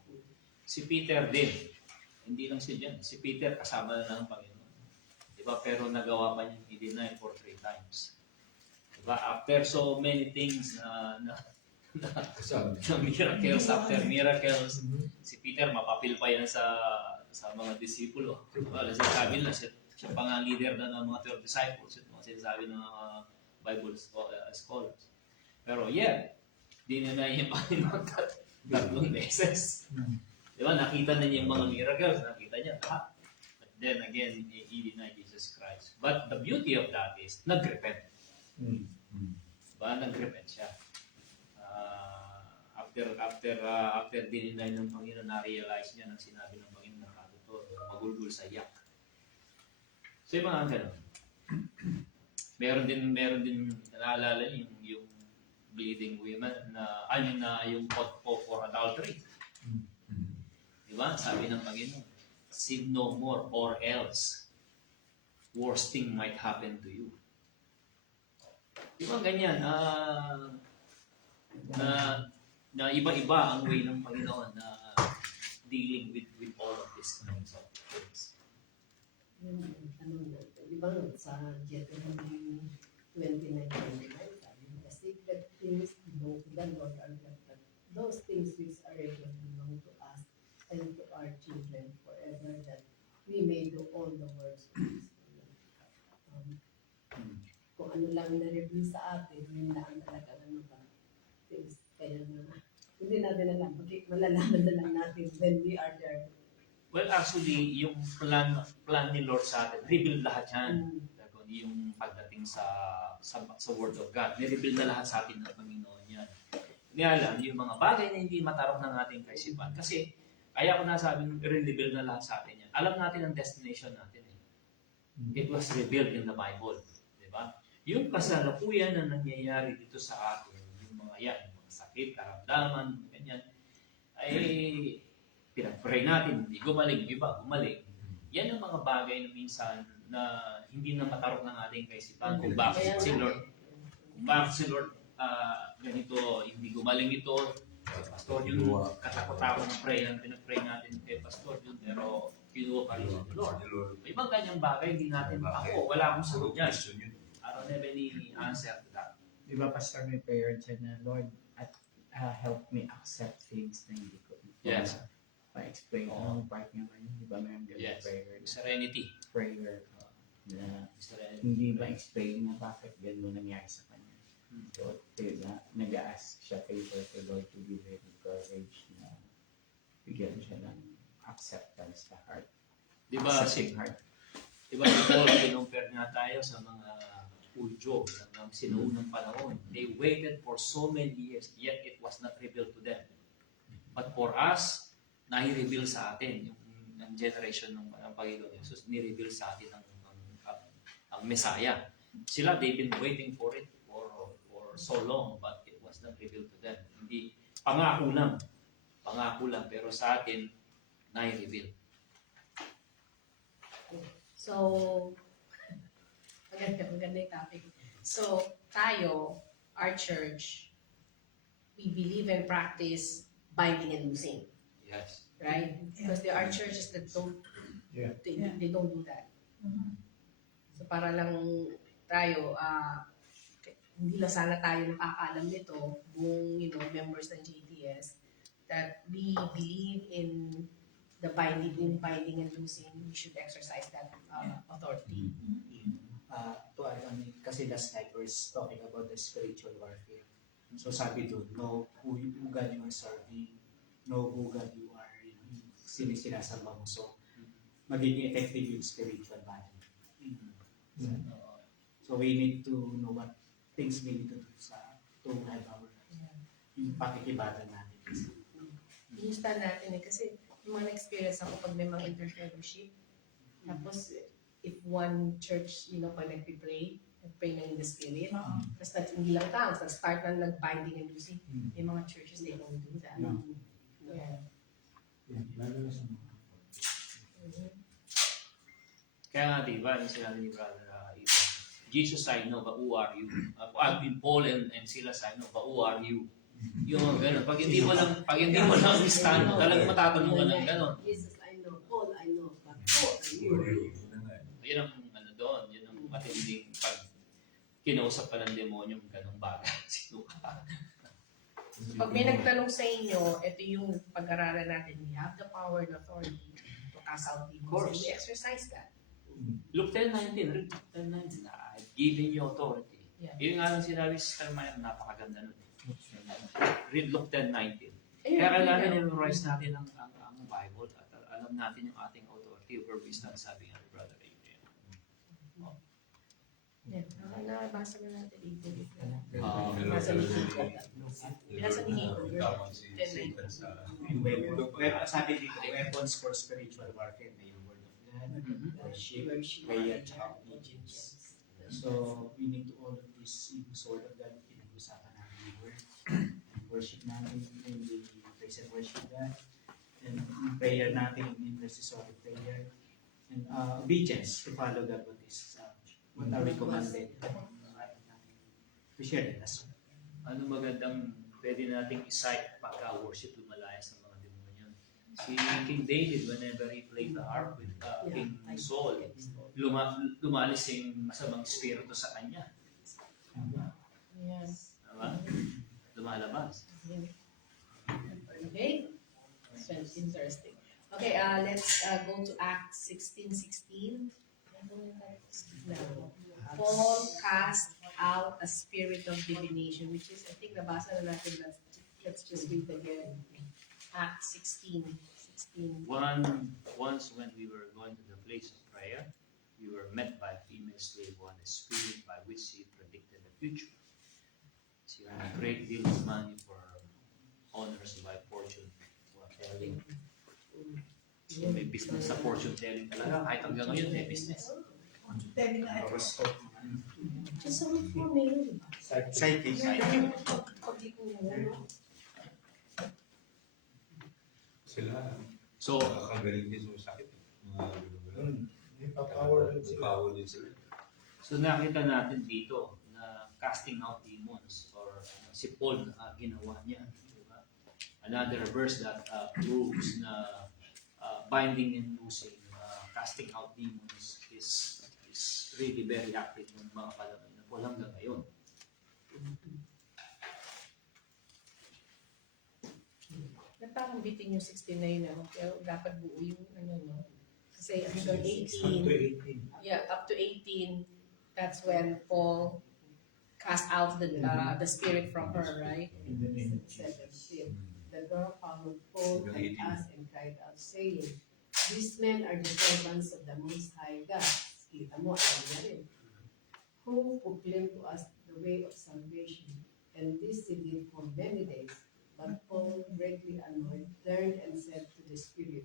Si Peter din. Hindi lang si John. Si Peter kasama na ng Panginoon. Di ba? Pero nagawa pa niya i-deny for 3 times. Di ba? After so many things na miracles after miracles, si Peter mapapil pa yan sa mga disipulo. Di ba? Sabi nila, siya pa nga leader na ng mga 12 disciples. Ito mga sinasabi ng mga Bible scholars. Pero dinanay niya pa rin tatlong beses. Di ba? Nakita na niya yung mga miracles. Nakita niya lahat. But then again, he denied Jesus Christ. But the beauty of that is, nag-repent. Diba? Nag-repent siya. After dininay ng Panginoon, na-realize niya na sinabi ng Panginoon na katotoo, magulgul sa yak. So yung mga ganun. Meron din naalala yung bleeding women na yung pot po for adultery. Diba? Sabi ng Panginoon, sin no more or else worst thing might happen to you. Diba ganyan? Na iba-iba ang way ng Panginoon na dealing with all of these kinds of things. Di ba sa Deuteronomy 29:29, sabi niya, secret things belong to the Lord are not, but those things which are revealed belong to us and to our children forever, that we may do all the works of His will. Kung ano lang na-reveal sa atin, yun na ang talagang things. Kaya na, hindi natin alam. Okay, malalaman na lang natin when we are there Well, actually, yung plan ni Lord sa atin, reveal lahat yan. Yung pagdating sa Word of God, ni-reveal na lahat sa atin ng Panginoon yan. Kaya lang, yung mga bagay na hindi matarok ng ating kaisipan. Kasi, kaya ko nasabing reveal na lahat sa atin yan. Alam natin ang destination natin. It was revealed in the Bible. Diba? Yung kasalukuyan na nangyayari dito sa atin, yung mga yan, mga sakit, karamdaman, ganyan, ay pinag-pray natin, hindi gumaling, yung iba gumaling. Yan ang mga bagay na minsan na hindi na matarok ng ating kaisipan kung bakit si Lord ganito, hindi gumaling ito. Pastor, yung katakot-takot ng pray ang pinag-pray natin kay Pastor yun, pero kinuha pa rin ng Lord. May ibang ganyang bagay, hindi natin, ako, wala akong sagot dyan. I don't have any answer to that. Di ba, Pastor, may prayer dyan na, Lord, help me accept things na hindi ko. Yes. Pa-explain Oo. ang part niya ngayon. Di ba, mayroon ganyan Yes. prayer? Serenity. Prayer na Serenity. hindi ma-explain na bakit ganun nangyari sa kanya. So, diba, nag-ask siya favor kay Lord to give him courage na bigyan siya ng acceptance sa heart. Di ba, Accepting heart. di ba, Paul, kinumpare nga tayo sa mga Udyo ng sinuunang panahon. They waited for so many years, yet it was not revealed to them. But for us, nai-reveal sa atin, yung generation ng Panginoon Jesus, ni-reveal sa atin ang Messiah. Sila, they've been waiting for it for so long, but it was not revealed to them. Hindi, pangako lang, pero sa atin, nai-reveal. So, maganda yung topic. So, tayo, our church, we believe and practice binding and loosing, Yes. right? Because there are churches that don't, Yeah. they don't do that. So, para lang tayo, hindi lang sana tayo nakakaalam nito, buong, members ng JTS, that we believe in the binding and loosing, we should exercise that authority. To add on it, kasi last night we're talking about the spiritual warfare. So sabi doon, know who God you are serving, know who God you are, sinasamba mo. So, magiging effective yung spiritual battle. So we need to know what things we need to do to help our yung pakikibatan natin. Understand natin kasi yung mga experience ako pag may mga interfellowship, tapos if one church, pag nagpipray, nagpray na in the spirit, tapos hindi lang tao, start na nag-binding and loosing, may mga churches, they don't do that. Yeah. Yeah, lalo na sa mga Kaya nga, di ba, yung sinabi ni Brother Ethan, Jesus, I know, but who are you? I've been Paul and Silas, I know, but who are you? Yung gano'n. Pag hindi mo lang stand, talagang matatanong ka ng gano'n. Jesus, I know. Paul, I know. But who are you? Yun ang doon, yun ang matinding pag kinausap ka ng demonyo, gano'ng bagay. Sino ka? Pag may nagtanong sa inyo, ito yung pag-aralan natin, we have the power and authority to cast out demons. Of course. And we exercise that. Luke 10:19, read Luke 10:19, I've given you authority. Yeah. Yun nga lang sinabi si Sister Maya, napakaganda nun. Read Luke 10:19. Ayun, Kaya kailangan ayun. i-memorize natin ang Bible at alam natin yung ating authority where we stand, sabi nga ni Brother Adrian. Yeah. Nabasa na natin dito. Ah, Nabasa ni Nico. Binasa ni Nico. Sabi dito, weapons for spiritual warfare, may yung word of God, worship, prayer, tsaka obedience. So, we need to all of this yung sword of God, pinag-usapan natin yung word, worship natin, and the praise and worship God, and yung prayer natin, yung intercessory prayer, and obedience to follow God what are we commanded. We share it as well. ano magandang pwede nating isite pagka-worship lumalaya sa mga demonyo. Si King David, whenever he played the harp with King Saul, lumalis yung masamang spirito sa kanya. Yes. Diba? Lumalabas. Okay? That's interesting. Okay, let's go to Acts 16:16. Paul cast out a spirit of divination, which is, I think, nabasa na natin. Let's just read again. Acts 16:16. 16. Once when we were going to the place of prayer, we were met by a female slave who had a spirit by which she predicted the future. She earned a great deal of money for honors by fortune telling. So may business sa fortune telling talaga. Kahit hanggang ngayon may business. Horoscope. Just so much more meron, di ba? Psychic. Sila, So, nakakagaling din sa sakit. Mga ganun. May pa-power din sila. Power din sila. so nakita natin dito na casting out demons or si Paul ginawa niya. Diba? Another verse that proves na binding and loosing, casting out demons is really very active ng mga panahon na Paul hanggang ngayon. Parang bitin yung 16 na yun, no? Pero dapat buo yung ano, no? Kasi hanggang Up 18, to 18. yeah, up to 18, that's when Paul cast out the spirit from her, right? In the name of 17. The girl followed Paul and Hanggang 18. us and cried out, saying, These men are the servants of the Most High God. Kita mo, ano na rin. Who proclaim to us the way of salvation. And this he did for many days. But Paul, greatly annoyed, turned and said to the spirit,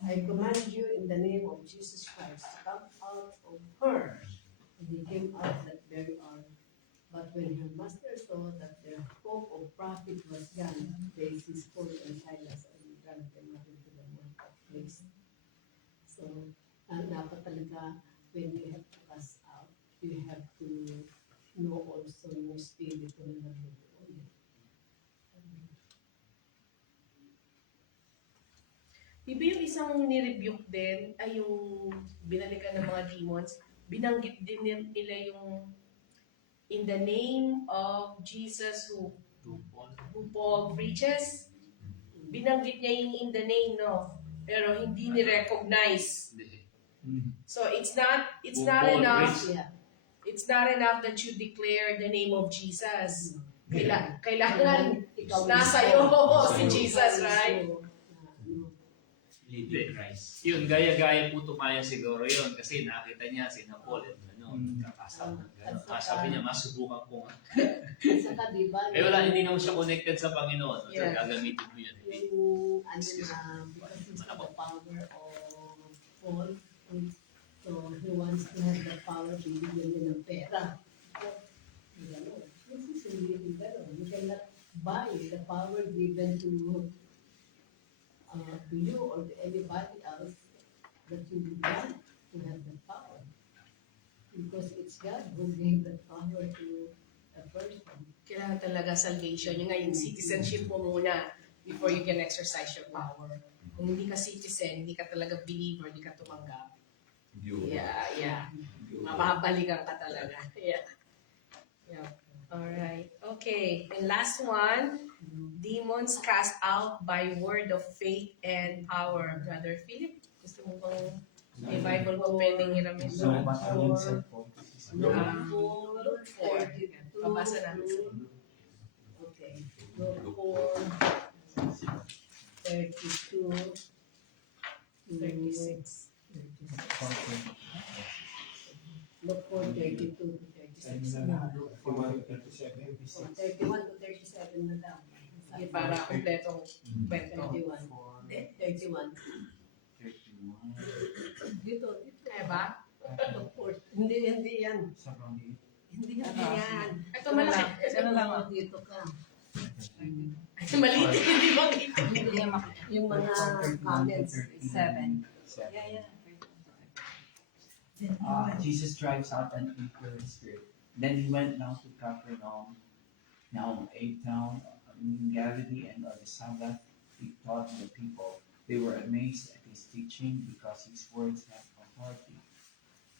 I command you in the name of Jesus Christ to come out of her. And he came out that very hour. But when her master saw that their hope of profit was gone, they seized Paul and Silas and dragged them out into the marketplace. So, dapat talaga, when you have to cast out, you have to know also yung spirit na nandun. Di ba yung isang nirebuke din ay yung binalikan ng mga demons, binanggit din nila yung in the name of Jesus who Paul preaches. Binanggit niya yung in the name, no? Pero hindi ni-recognize. So it's not Paul enough. preached. Yeah. It's not enough that you declare the name of Jesus. Kailangan nasa iyo si Jesus, right? Hindi. Yun, gaya-gaya po tumaya siguro yun kasi nakita niya si Paul kakasama ng gano'n. Sabi niya, masubukan ko nga. Saka diba, Eh wala, hindi naman siya connected sa Panginoon. So, Yeah. gagamitin mo yun. yung ano na, because he's got the power of Paul, so he wants to have the power to bigyan niya ng pera. Gano'n. This is really gano'n. You cannot buy the power given to you or to anybody else that you want to have the power. Because it's God who gave the power to a person. Kailangan talaga salvation. Yung nga, yung citizenship mo muna before you can exercise your power. Kung hindi ka citizen, hindi ka talaga believer, hindi ka tumanggap. Yeah. Mababalikan ka talaga. Yeah. Alright. Okay. And last one, demons cast out by word of faith and power. Brother Philip, gusto mo bang may Bible mo pwedeng hiramin? So, Matthew 4:46. Luke Luke 4. 4:32. Pabasa natin. Okay. Luke 4:32. 36. Look for 32 to 36 na. 31 to 37. 31 to 37 na daw. Sige, para kompletong kwento. 31. 31. Dito. Kaya ba? Of course. Hindi yan. Hindi yan. Ito malaki. Ano lang dito ka. Ay, maliit. Hindi ba kita? Yung mga comments. 7. Jesus drives out an impure spirit. Then he went down to Capernaum, now a town in Galilee, and on the Sabbath he taught the people. They were amazed at his teaching because his words had authority.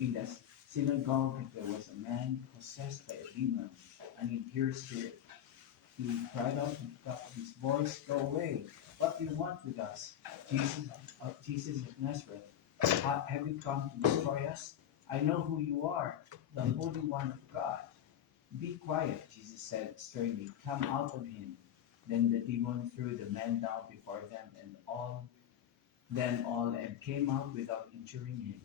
In the synagogue there was a man possessed by a demon, an impure spirit. He cried out at the top of his voice, "Go away! What do you want with us, Jesus of Nazareth? Have you come to destroy us? I know who you are, the Holy One of God." "Be quiet," Jesus said sternly. "Come out of him." Then the demon threw the man down before them, and all them all and came out without injuring him.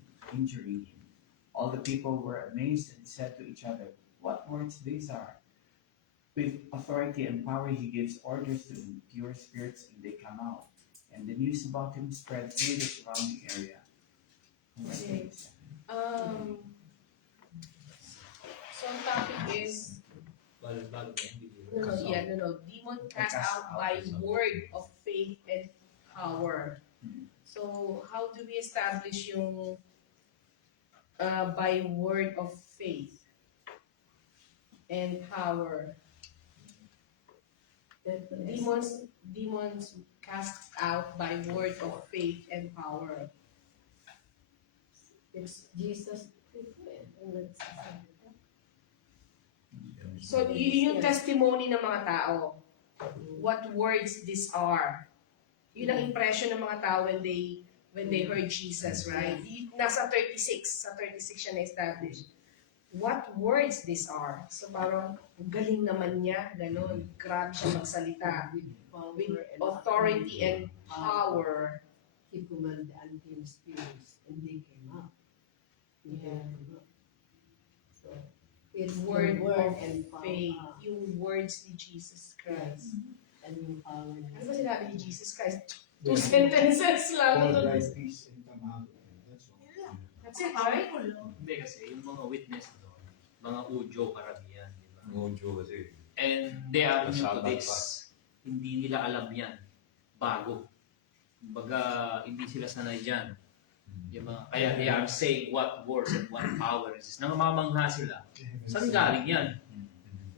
All the people were amazed and said to each other, "What words these are? With authority and power he gives orders to impure spirits and they come out." And the news about him spread through the surrounding area. Okay. So ang topic is Bago na yung believers. demon cast out by word of faith and power. So how do we establish yung by word of faith and power? Demons cast out by word of faith and power. It's Jesus. So yun yung testimony ng mga tao. What words these are. Yun ang impression ng mga tao when they heard Jesus, right? Nasa 36 siya na-establish. What words these are. So parang galing naman niya, ganun. Grabe siya magsalita. With authority and power. He commanded the unclean spirits and they came out. Yeah. So, it's Word the word of and power. faith. Yung words ni Jesus Christ. And yung power. Ano ba sinabi ni Jesus Christ? 2 sentences lang. All thy peace and come out of him. That's all. That's it, right? Hindi kasi, yung mga witness doon, mga ujo karamihan, di ba? Mojo kasi. And they are new to Masabat this. Hindi nila alam yan. Bago. Kumbaga, hindi sila sanay dyan. Yung mga, kaya they are saying what words and what power is. Nangamamangha sila. Saan galing yan?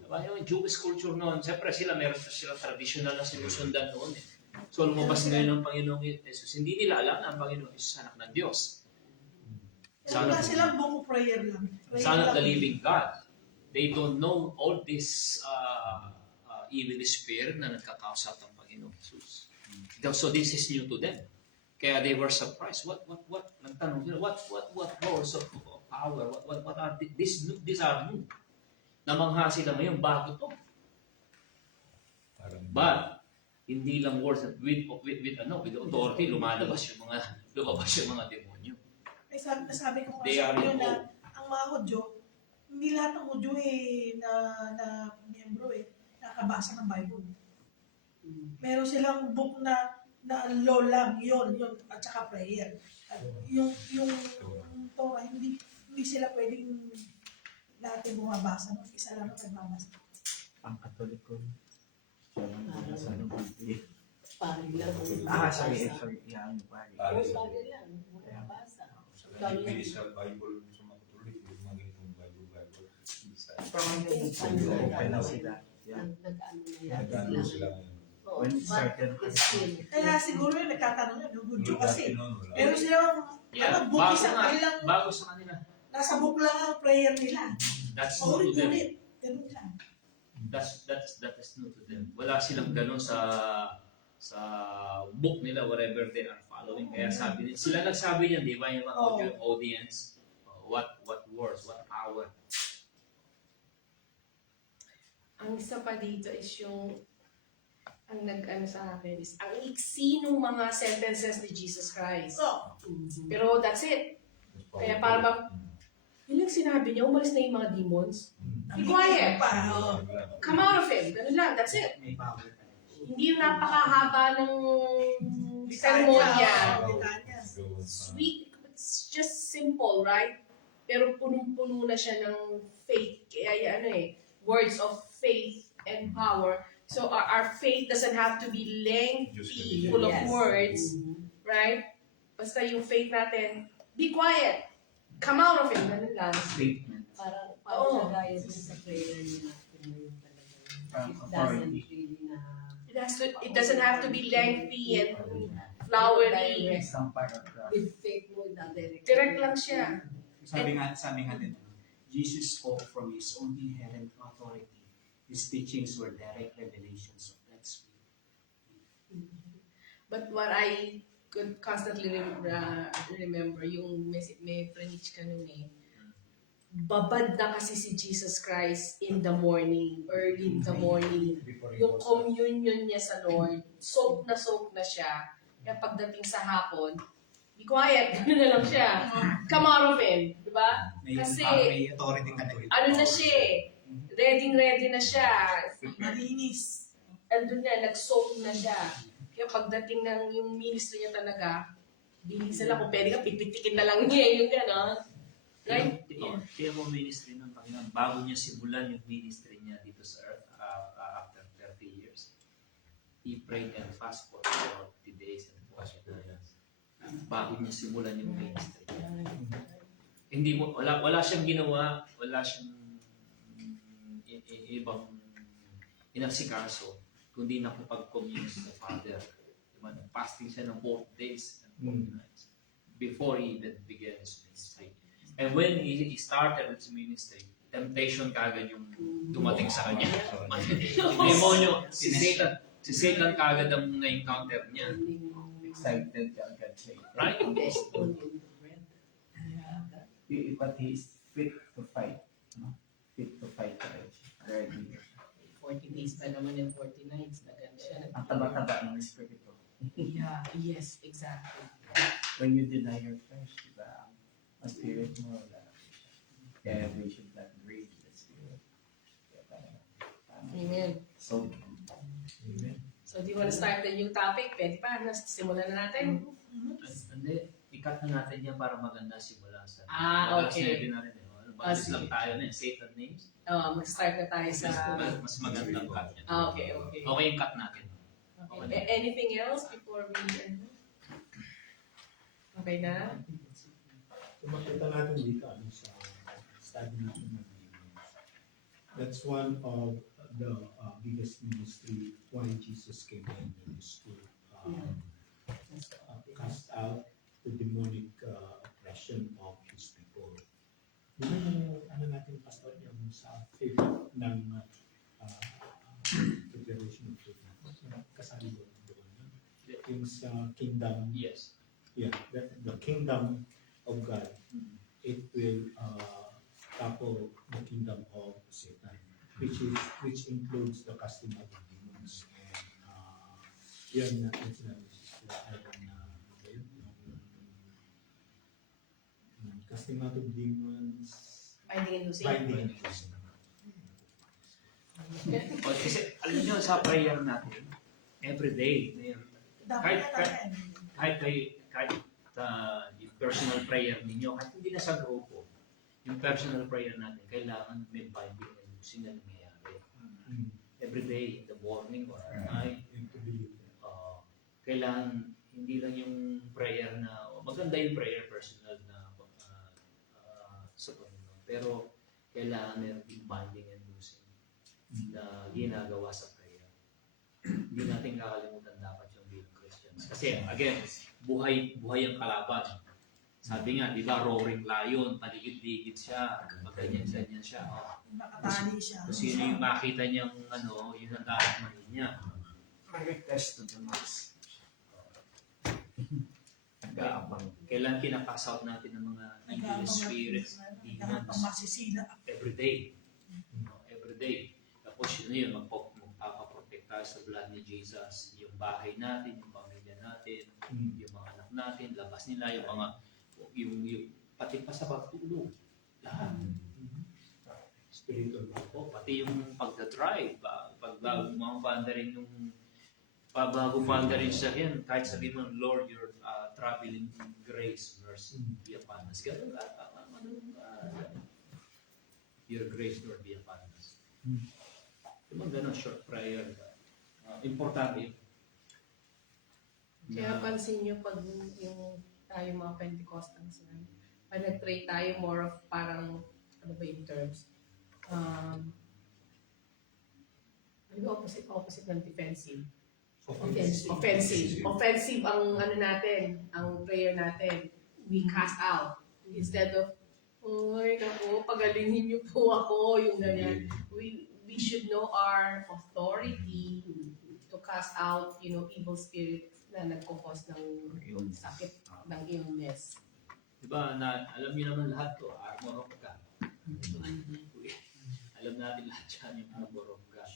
Diba? Yung Jewish culture noon, siyempre sila meron silang traditional na sinusundan noon eh. So lumabas ngayon ng Panginoong Jesus. Hindi nila alam na ang Panginoong Jesus anak ng Diyos. Wala silang buong prayer lang. Son of the living God. They don't know all this evil spirit na nagkakausap ng Panginoong Jesus. So this is new to them. Kaya they were surprised. Nagtanong sila, what words of power? What are these are new. Namangha sila ngayon, bago to. But, hindi lang words with authority, lumabas yung mga demonyo. Ay sabi ko nga They sa are inyo in na ang mga Hudyo, hindi lahat ng Hudyo na miyembro nakabasa ng Bible. Meron silang book na law lang, yun, at saka prayer. At yung Torah, hindi sila pwedeng natin bumabasa. No? Isa lang ang nagbabasa. Ang Katoliko. Sa Pari lang. sorry. Yan, pari. Pari lang. Basa. Sa Bible, sa mga Katolik, yung mga ganitong Bible. Open na sila. Yan. Nag-ano sila ngayon. When it started, Kaya siguro yung nagtatanong yun, yung Hudyo kasi. Wala. Meron silang Yeah, book isang ilang, bago sa kanila. nasa book lang ang prayer nila. That's new to them. Ulit-ulit. Ganun lang. That is new to them. Wala silang ganun sa book nila, whatever they are following. Kaya sabi nila, sila nagsabi niyan, di ba, yung mga audience, what words, what power. Ang isa pa dito is yung ang nag-ano sa akin is ang iksi ng mga sentences ni Jesus Christ. So, Pero that's it. Kaya para yun yung sinabi niya, umalis na yung mga demons. Be quiet. Come out of him. Ganun lang, that's it. may power. Hindi yung napakahaba ng sermonya. Litanya. Sweet, it's just simple, right? Pero punong-puno na siya ng faith. Kaya words of faith and power. So our faith doesn't have to be lengthy, full of Yes. words, right? Basta yung faith natin, be quiet. Come out of it. Ganun lang. Statement. Parang Oo. gaya din sa prayer nila. Yun talaga. From It doesn't authority. really na It doesn't have to be lengthy and flowery. Isang paragraph. with faith mo direct. Direct lang siya. Sabi nga din, Jesus spoke from his own inherent authority. His teachings were direct revelations of God's will. But what I could constantly remember, yung may preach ka nun babad na kasi si Jesus Christ in the morning, early in the morning. Yung communion niya sa Lord, soak na siya. Kaya pagdating sa hapon, be quiet, gano'n na lang siya. Come out of him, di ba? May, Kasi, may authority ka na. ano na siya eh, ready na siya. Malinis. Andun na, nag-soak na siya. Kaya pagdating ng yung ministry niya talaga, bilis lang kung pwede ka, pipitikin na lang niya yung gano'n. Right? Kaya mo ministry ng Panginoon, bago niya simulan yung ministry niya dito sa earth after 30 years, he prayed and fast for 40 days and 40 nights. Bago niya simulan yung ministry. Hindi mo, wala siyang ginawa, wala siyang ibang inasikaso, kundi nakapag-commune sa Father. Diba? Fasting siya ng 4 days and 40 nights before he even began his ministry. And when he started his ministry, temptation kagad yung dumating sa kanya. Demonyo, si Satan kagad ang na-encounter niya. Excited ka agad siya. Right? But he is fit to fight. No? Fit to fight courage. Ready. 40 days pa naman and 40 nights na gano'n siya. Ang taba-taba ng espiritu. Yeah, yes, exactly. When you deny your flesh, diba? Ang spirit mo, wala. Kaya we should not grieve the spirit. Kaya parang, Amen. so, So, do you want to start the new topic? Pwede pa, simulan na natin. Hindi, ikat na natin yan para maganda simula sa... Okay. Sinabi na rin, basis lang tayo na Satan names. Mag-start na tayo sa... Mas magandang cut yan. Okay. Okay yung cut natin. Okay. Anything else before we end? Okay na? Kung makita natin dito sa study natin ng demons, that's one of the biggest ministry why Jesus came in is to cast out the demonic oppression of His people. Di ba yung ano natin, Pastor, yung sa faith ng declaration of faith natin, kasali doon yung sa kingdom. Yes. Yeah, the kingdom of God, it will topple the kingdom of Satan, which includes the casting out of demons. And yun na sinabi sa casting out of demons, Binding and loosing. binding and loosing. Kasi alam nyo sa prayer natin, every day, kahit yung personal prayer ninyo, kahit hindi na sa grupo, yung personal prayer natin, kailangan may binding and loosing na nangyayari. Every day, in the morning or at night, kailangan hindi lang yung prayer na, maganda yung prayer personal na sa Panginoon, pero kailangan meron yung binding and loosing na ginagawa sa prayer. Hindi natin kakalimutan dapat yung bilang Christians. Kasi again, buhay ang kalaban. Sabi nga, di ba, roaring lion, paligid-ligid siya, magganyan-ganyan siya. Nakatali siya. Kung sino yung makita niyang yun ang dapat mahin niya. request to the max. Nag-aabang. Kailan kinapass out natin ng mga evil spirits, Lahat ng demons, masisila. every day. Every day. Tapos yun, magpapaprotect tayo sa blood ni Jesus. Yung bahay natin, yung pamilya natin, yung mga anak natin, labas nila, yung mga, yung pati pa sa pagtulog. Lahat. Spiritual. Pati yung pagdadrive, pagbago mga bandarin yung bago bandarin sa yan, kahit sabihin mo, Lord, you're traveling in grace, mercy, be upon us. Ganun, your grace, Lord, be upon us. Diba ganun, short prayer. Importante. Kaya pansin nyo pag yung tayo mga Pentecostals na, pag nag-pray tayo more of parang, ano ba yung terms? Ano ba opposite ng defensive? Offensive ang ano natin, ang prayer natin. We cast out. Instead of, ay naku, pagalingin niyo po ako, yung ganyan. We should know our authority to cast out, evil spirits na nagkukos ng sakit, ng illness. Diba, alam niyo naman lahat to, armor of God. Alam natin lahat yan, yung armor of God.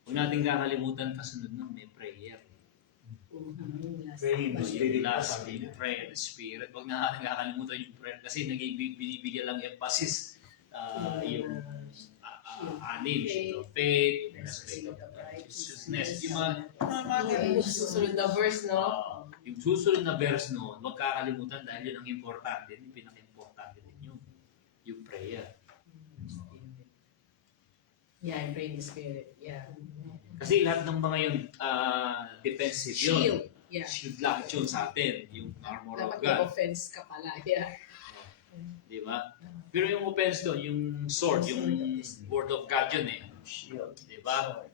Huwag natin kakalimutan kasunod nun, may prayer. Pray in the Spirit. Last, yung prayer in the Spirit. Huwag na nakakalimutan yung prayer kasi binibigyan lang emphasis yung anim, shield of faith, breastplate of righteousness. Yung Yung susunod na verse, no? yung susunod na verse noon, huwag kakalimutan dahil yun ang importante, yung pinaka-importante din yung prayer. Yeah, and pray in the Spirit. Yeah. Kasi lahat ng mga yun, defensive yun. Shield. Yeah. Shield lahat yun sa atin, yung armor of Dapat may God. offense ka pala. Yeah. Di ba? Pero yung offense doon, yung sword, yung word of God yun eh. Di ba?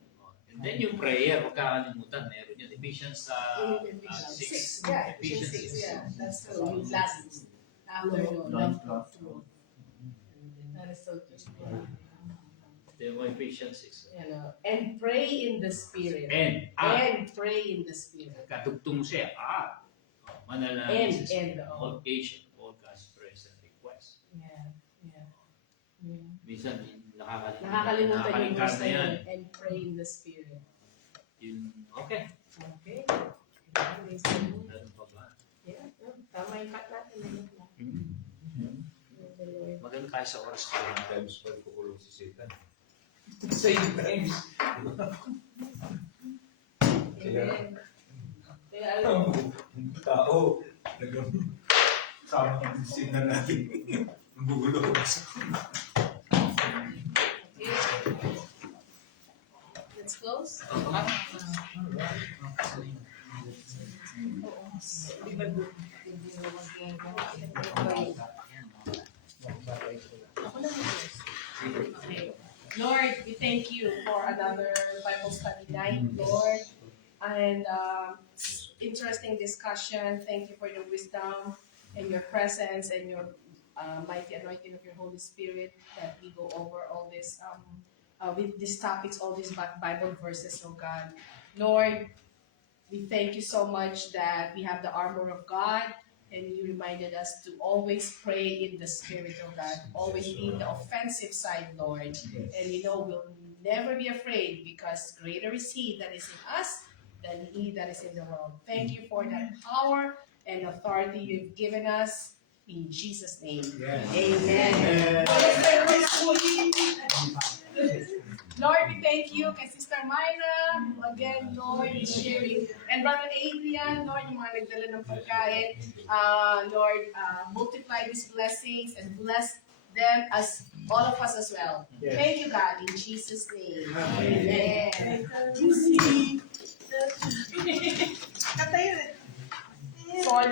And then yung prayer, huwag kakalimutan, meron yun. Ephesians 6. Yeah, Ephesians 6. Yeah, that's true. Yung last after love truth. That is so true. Ito yung Ephesians 6. And pray in the Spirit. And pray in the Spirit. katugtong siya, manalangin sa And, Spirit. All occasion, all God's prayers and requests. Yeah. Minsan, Nakakalimutan yung verse na yun. And pray in the Spirit. Okay. Okay. Meron pa ba? Yeah. Tama yung cut natin. Maganda tayo sa oras ko. Times pa kukulong si Satan. Same times. Kaya alam mo, Ang tao, sama ang sinan natin. Ang gugulo. let's close. Lord, we thank you for another Bible study night, Lord. And interesting discussion. Thank you for your wisdom and your presence and your mighty anointing of your Holy Spirit that we go over all this with these topics, all these Bible verses, oh God. Lord, we thank you so much that we have the armor of God, and you reminded us to always pray in the Spirit, oh God. Always be in the offensive side, Lord. And we'll never be afraid because greater is He that is in us than he that is in the world. Thank you for that power and authority you've given us. In Jesus' name. Amen. Lord, we thank you kay Sister Myra. Again, Lord, sharing. And Brother Adrian, Lord, yung mga nagdala ng pagkain. Lord, multiply these blessings and bless them as all of us as well. Thank you, God, in Jesus' name. Amen. Sorry.